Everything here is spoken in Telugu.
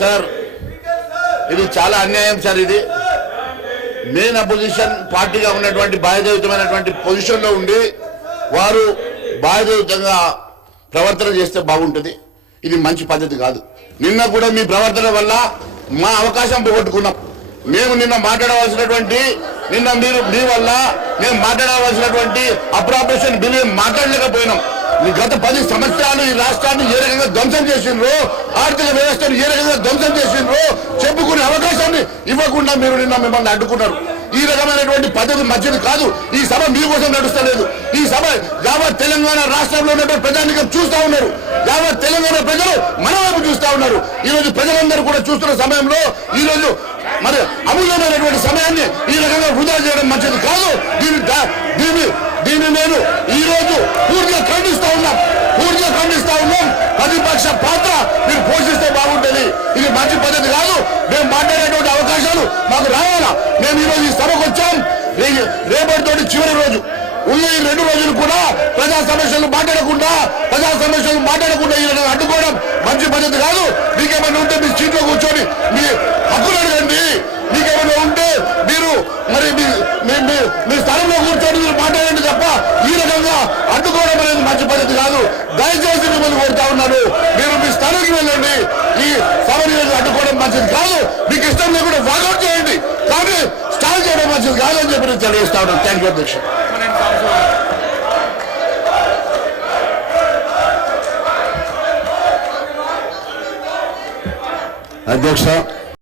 సార్ ఇది చాలా అన్యాయం సార్. ఇది మెయిన్ అపోజిషన్ పార్టీగా ఉన్నటువంటి బాధ్యతయుతమైనటువంటి పొజిషన్లో ఉండి వారు బాధ్యతయుతంగా ప్రవర్తన చేస్తే బాగుంటుంది. ఇది మంచి పద్ధతి కాదు. నిన్న కూడా మీ ప్రవర్తన వల్ల మా అవకాశం పోగొట్టుకున్నాం. మేము నిన్న మాట్లాడవలసినటువంటి మీరు మీ వల్ల మేము మాట్లాడవలసినటువంటి అప్రాపరేషన్ బిల్ మాట్లాడలేకపోయినాం. గత 10 సంవత్సరాలు ఈ రాష్ట్రాన్ని ఏ రకంగా ధ్వంసం చేసిండ్రో, ఆర్థిక వ్యవస్థను ఏ రకంగా ధ్వంసం చేసిండ్రో చెప్పుకునే అవకాశాన్ని ఇవ్వకుండా మీరు నిన్న మిమ్మల్ని అడ్డుకున్నారు. ఈ రకమైనటువంటి పద్ధతి మంచిది కాదు. ఈ సభ మీకోసం నడుస్తలేదు. ఈ సభ యావత్ తెలంగాణ రాష్ట్రంలో ఉన్నటువంటి ప్రజానికం చూస్తా ఉన్నారు. యావత్ తెలంగాణ ప్రజలు మన వైపు చూస్తా ఉన్నారు. ఈ రోజు ప్రజలందరూ కూడా చూస్తున్న సమయంలో ఈ రోజు మరి అమూల్యమైనటువంటి సమయాన్ని ఈ రకంగా వృధా చేయడం మంచిది కాదు. దీన్ని నేను ఈ రోజు పూర్తిగా ఖండిస్తా ఉన్నాం. ప్రతిపక్ష పాత్ర మీరు పోషిస్తే బాగుంటుంది. ఇది మంచి పద్ధతి కాదు. మేము మాట్లాడేటువంటి అవకాశాలు మాకు రావాలా. మేము ఈ రోజు ఈ సభకు వచ్చాం. రేపటితోటి చివరి రోజు ఉన్న ఈ 2 రోజులు కూడా ప్రజా సమస్యలు మాట్లాడకుండా ఈ రకంగా అడ్డుకోవడం మంచి పద్ధతి కాదు. మీకేమైనా ఉంటే మీ సీట్లో కూర్చొని మీ హక్కులు అడగండి. మీకేమైనా ఉంటే మీరు మరి మీ స్థలంలో కూర్చొని మీరు మాట్లాడండి తప్ప ఈ రకంగా అడ్డుకోవడం అనేది మంచి పద్ధతి కాదు. దయచేసి మిమ్మల్ని కోరుతా ఉన్నారు, మీరు మీ స్థలానికి వెళ్ళండి. ఈ సభని అడ్డుకోవడం మంచిది కాదు. మీకు ఇష్టం లేకుండా వాకౌట్ చేయండి, కానీ స్టాల్ చేయడం మంచిది కాదని చెప్పి నేను తెలియజేస్తా ఉన్నాను. థ్యాంక్ యూ అధ్యక్ష. అధ్యక్ష